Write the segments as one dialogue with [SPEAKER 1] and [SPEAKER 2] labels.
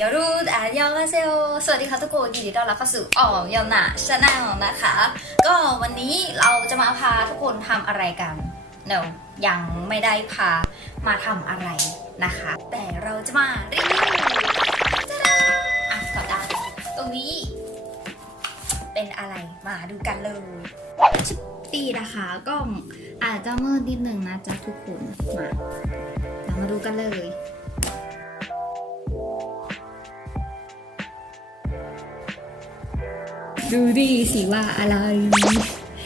[SPEAKER 1] ยารูดอ่านยองอาเซโอสวัสดีค่ะทุกคนยินดีต้อนรับเข้าสู่อ๋อยานาชาแนลนะคะ ก็วันนี้เราจะมาพาทุกคนทำอะไรกันเนอะยังไม่ได้พามาทำอะไรนะคะ แต่เราจะมารีวิวจ้าดาอะก่อนได้ตรงนี้ เป็นอะไรมาดูกันเลยชิปปี้นะคะกล้องอาจจะมืดนิดนึงนะจ๊ะทุกคนมาเรามาดูกันเลย ดูดิสิว่าอะไร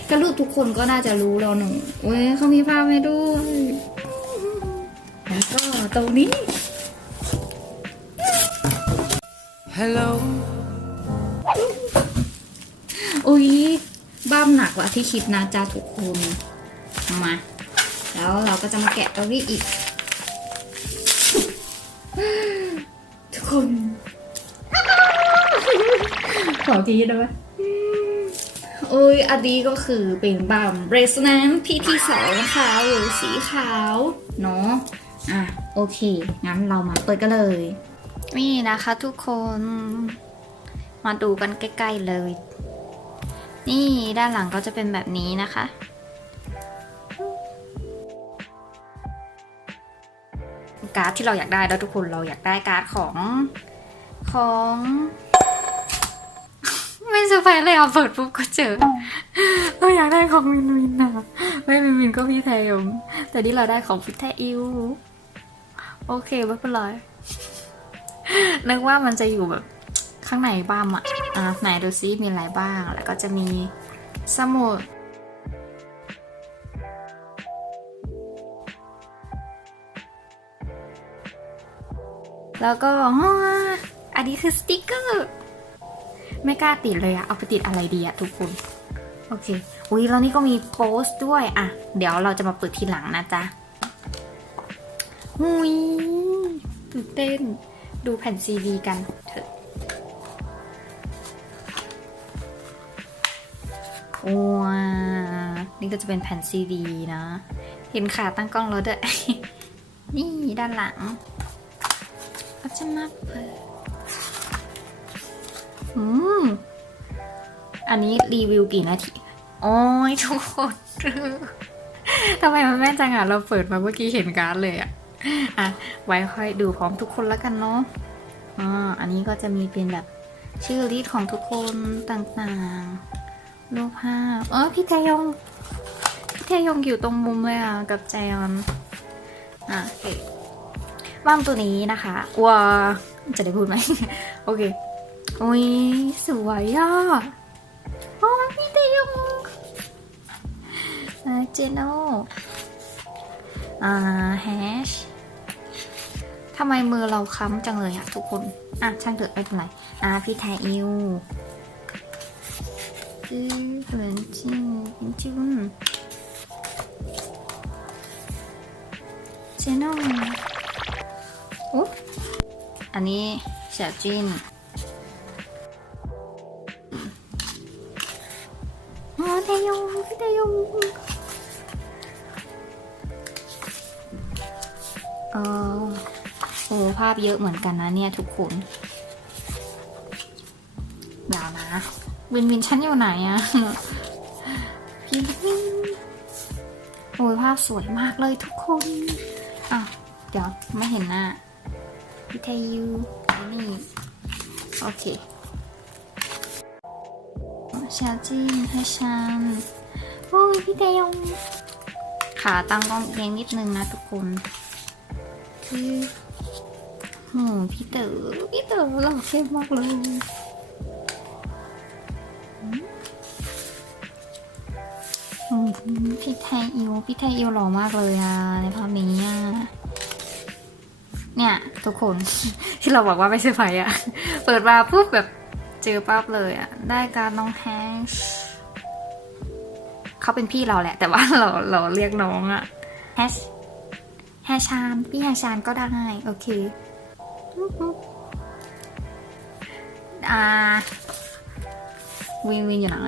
[SPEAKER 1] ก็รูปทุกคนก็น่าจะรู้แล้วหนูเว้ยเขามีภาพให้ด้วย แล้วก็ตรงนี้
[SPEAKER 2] Hello
[SPEAKER 1] อุ้ยบ้ามหนักกว่าที่คิดนะจ๊ะทุกคนมา แล้วเราก็จะมาแกะตรงนี้อีก ทุกคน ขอทีได้ไหม โอ้ยอันนี้ก็คือเป็นบัมเรสแนนพีทีสองนะคะหรือสีขาวเนาะอะโอเค งั้นเรามาเปิดกันเลย นี่นะคะทุกคนมาดูกันใกล้ ๆเลย นี่ด้านหลังก็จะเป็นแบบนี้นะคะการ์ดที่เราอยากได้แล้วทุกคนเราอยากได้การ์ดของของ อร์ไพรส์เลยอะเปิดปุ๊บก็เจอเราอยากได้ของวินวินนะไม่วินวินก็พี่ไทยมแต่นี่เราได้ของพี่ไทอิวโอเคไม่เป็นไรนึกว่ามันจะอยู่แบบข้างในบ้ามอะอะไหนดูซิมีอะไรบ้าง แล้วก็จะมีสมุดแล้วก็อันนี้คือสติกเกอร์ ไม่กล้าติดเลยอะเอาไปติดอะไรดีอะทุกคน โอเคอุ้ยแล้วนี่ก็มีโปสต์ด้วยอะเดี๋ยวเราจะมาเปิดทีหลังนะจ๊ะอุ้ยตื่นเต้น ดูแผ่นซีดีกันเถอะว้านี่ก็จะเป็นแผ่นซีดีนะ เห็นขาตั้งกล้องแล้วด้วยนี่ด้านหลังก็จะมาเปิด อืม อันนี้รีวิวกี่นาที โอ้ยทุกคนทำไมมันแม่นจังอะ เราเปิดมาเมื่อกี้เห็นการ์ดเลยอะ อะ ไว้ค่อยดูพร้อมทุกคนแล้วกันเนาะอ่าอันนี้ก็จะมีเป็นแบบชื่อลิสต์ของทุกคนต่างๆ รูปภาพ เออพี่แทยง พี่แทยงอยู่ตรงมุมเลยอะ กับแจมอะโอเคบ้างตัวนี้นะคะว้าจะได้พูดไหม โอเค โอ้ยสวยอะโอ้ยพี่เตยงเจโนอ่าแฮชทำไมมือเราค้ำจังเลยอะทุกคน อะ ช่างเถอะไม่เป็นไร อ่าพี่ไทอิวจื้อเหมือนจินจุนเจโนอุ๊อันนี้เสี่ยจิน ยงพี่เทยงเออโอ้ภาพเยอะเหมือนกันนะเนี่ยทุกคนเดี๋ยวนะวินวินฉันอยู่ไหนอะพี่วินโอ้ยภาพสวยมากเลยทุกคนอะเดี๋ยวไม่เห็นหน้าพิทยุนี่โอเค ชาจินให้ชันโอ้ยพี่เตยงขาตั้งกล้องเอียงนิดนึงนะทุกคนคือโอ้พี่เต๋อพี่เต๋อหล่อเข้มมากเลยอืมพี่ไทยอิวพี่ไทยอิวหล่อมากเลยอะในภาพนี้อะเนี่ย ทุกคนที่เราบอกว่าไม่ใช่ไฟอะเปิดมาปุ๊บแบบ เจอปั๊บเลยอะได้การน้องแฮชเขาเป็นพี่เราแหละ แต่ว่าเราเราเรียกน้องอะแฮชแฮชานพี่แฮชานก็ได้โอเคอ่าวินวินอยู่ไหน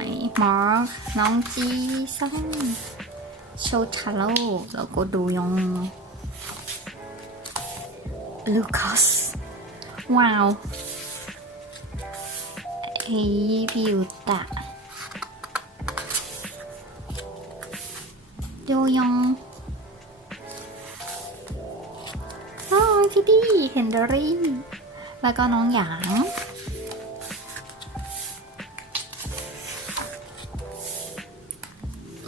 [SPEAKER 1] มาร์คน้องจีซังโชชาโลแล้วก็ดูยองลูคัสว้าวเฮ้ย พิวตะโยยองอ๋อพี่ดีเฮนเดอรี่ แล้วก็น้องหยาง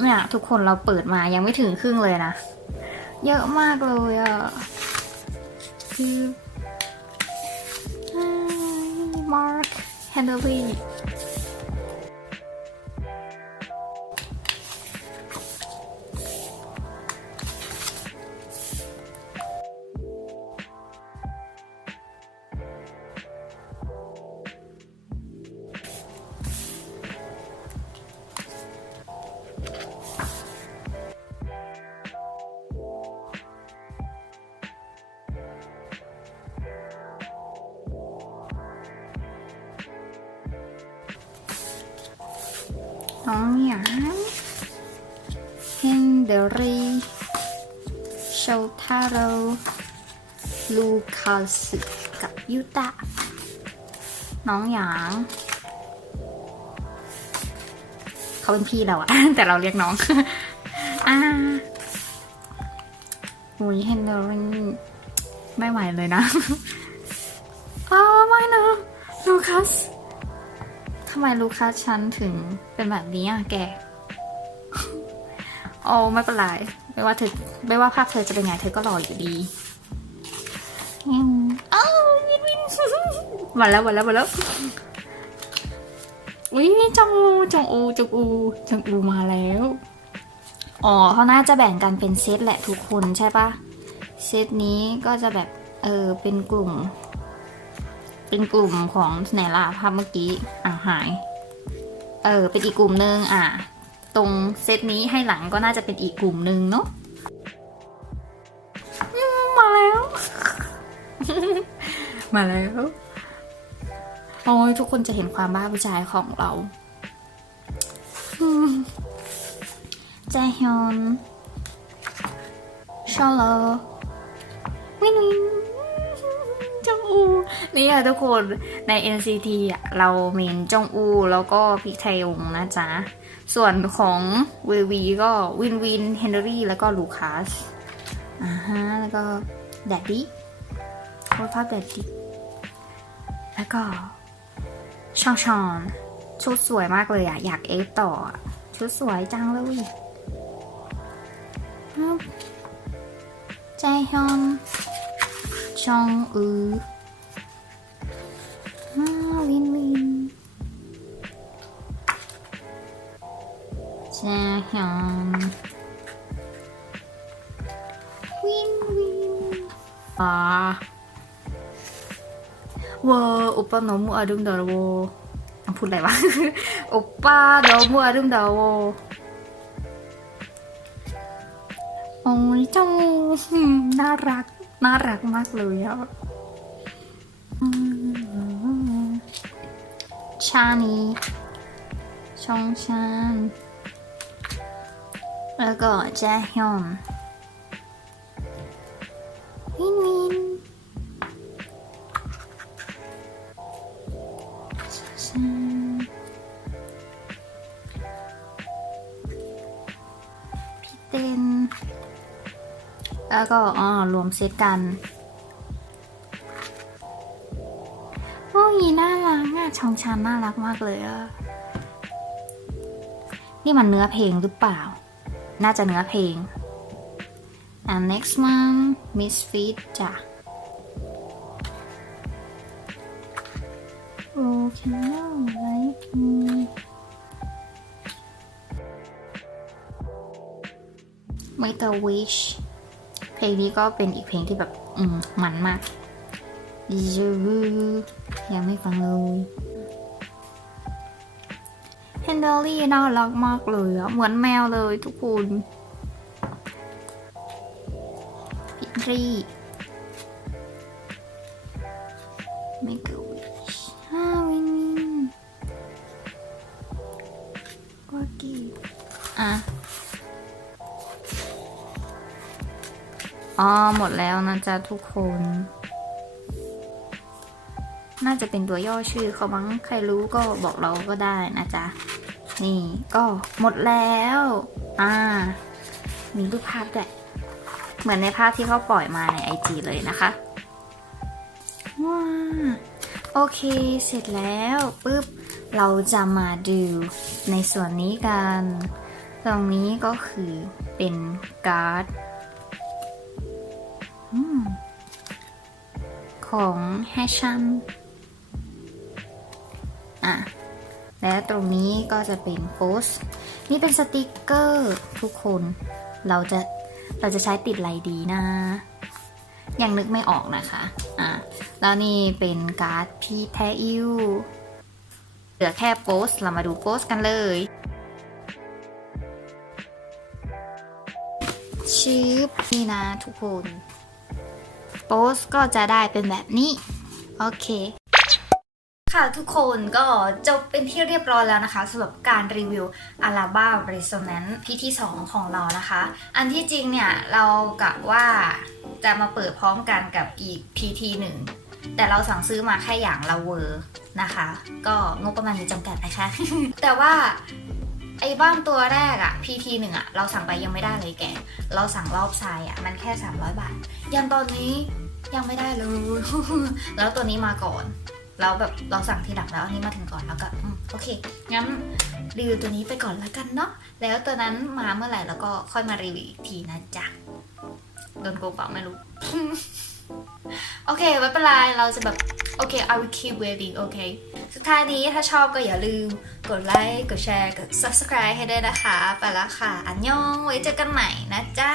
[SPEAKER 1] เนี่ย ทุกคนเราเปิดมายังไม่ถึงครึ่งเลยนะ เยอะมากเลยอะคือมาร์ค แน้องหยางเฮนเดรีโชทาโรลูคาสึกับยูตะน้องหยางเขาเป็นพี่เราอะ แต่เราเรียกน้อง อ่าอุ้ยเฮนเดอรี่ไม่ไหวเลยนะำไมลูคัสฉันถึงเป็นแบบนี้อะแก โอ้ไม่เป็นไร ไม่ว่าเธอไม่ว่าภาพเธอจะเป็นไงเธอก็หล่ออยู่ดีแง่วอ้าววินวินมาแล้วมาแล้วมาแล้วอุ้ยจงอูจงอูจงอูจงอูมาแล้ว อ๋อเขาน่าจะแบ่งกันเป็นเซตแหละทุกคนใช่ปะเซตนี้ก็จะแบบเออเป็นกลุ่ม เป็นกลุ่มของไหนล่ะภาพเมื่อกี้อ่าหาย เออ เป็นอีกกลุ่มหนึ่งอะ ตรงเซตนี้ให้หลังก็น่าจะเป็นอีกกลุ่มหนึ่งเนาะมาแล้ว มาแล้ว โอ้ยทุกคนจะเห็นความบ้าผู้ชายของเราอืมแจฮยอนชอลโลวินวิน จงอูนี่ค่ะทุกคนใน NCT อะเราเมนจงอู แล้วก็พิกไทยงนะจ๊ะ ส่วนของวีวีก็วินวินเฮนรี่แล้วก็ลูคัสอ่าฮะแล้วก็แดดดี้โคตรภาพแดดดี้แล้วก็ชองชอนชุดสวยมากเลยอะ อยากเอฟต่อ ชุดสวยจังเลยใจฮอน ชองอืออ่าวินวินแจฮยอนวินวินอ่าเวอร์อุปโนมุอา น่ารักมากเลยอะชานีชองชานแล้วก็แจฮยอน ก็อ๋อรวมเซตกัน โอ้ยน่ารักอะชองชันน่ารักมากเลยอะนี่มันเนื้อเพลงหรือเปล่า น่าจะเนื้อเพลง and next one Miss Fit จ้ะ Okay now like me Make a wish เพลงนี้ก็เป็นอีกเพลงที่แบบอืมมันมากยูยังไม่ฟังเลยเฮนเดอรี่น่ารักมากเลยอะเหมือนแมวเลยทุกคนพิตรีไม่เกิด อ๋อหมดแล้วนะจ๊ะทุกคน น่าจะเป็นตัวย่อชื่อเขามั้งใครรู้ก็บอกเราก็ได้นะจ๊ะ นี่ก็หมดแล้ว อ่า มีรูปภาพด้วย เหมือนในภาพที่เขาปล่อยมาในไอจีเลยนะคะว้าโอเคเสร็จแล้วปุ๊บเราจะมาดูในส่วนนี้กัน ตรงนี้ก็คือเป็นการ์ด ของแฮชันอะ และตรงนี้ก็จะเป็นโพสนี่เป็นสติกเกอร์ทุกคน เราจะ เราจะใช้ติดอะไรดีนะ ยังนึกไม่ออกนะคะ อะ แล้วนี่เป็นการ์ดที่แท้อิวเหลือแค่โพสเรามาดูโพสกันเลยชืบนี่นะทุกคน โพสต์ก็จะได้เป็นแบบนี้ โอเค ค่ะทุกคนก็จบเป็นที่เรียบร้อยแล้วนะคะสำหรับการรีวิวอัลบั้ม Resonance พี่ที่ 2 ของเรานะคะ อันที่จริงเนี่ยเรากะว่าจะมาเปิดพร้อมกันกับอีก PT 1 แต่เราสั่งซื้อมาแค่อย่างละเวอร์นะคะ ก็งบประมาณมีจำกัดนะคะ แต่ว่า ไอ้บ้านตัวแรกอะ PT 1อะเราสั่งไปยังไม่ได้เลยแก เราสั่งรอบไซส์อะมันแค่ 300 บาท ยันตอนนี้ยังไม่ได้เลย แล้วตัวนี้มาก่อน แล้วแบบเราสั่งทีหลังแล้วอันนี้มาถึงก่อนแล้วก็โอเค งั้นรีวิวตัวนี้ไปก่อนแล้วกันเนาะ แล้วตัวนั้นมาเมื่อไหร่แล้วก็ค่อยมารีวิวอีกทีนะจ๊ะ โดนโกงเปล่าไม่รู้ โอเคไม่เป็นไรเราจะแบบ โอเค I will keep waving โอเคสุดท้ายนี้ถ้าชอบก็อย่าลืมกดไลค์ กดแชร์ กด subscribe ให้ด้วยนะคะ ไปแล้วค่ะ อันยอง ไว้เจอกันใหม่นะจ๊ะ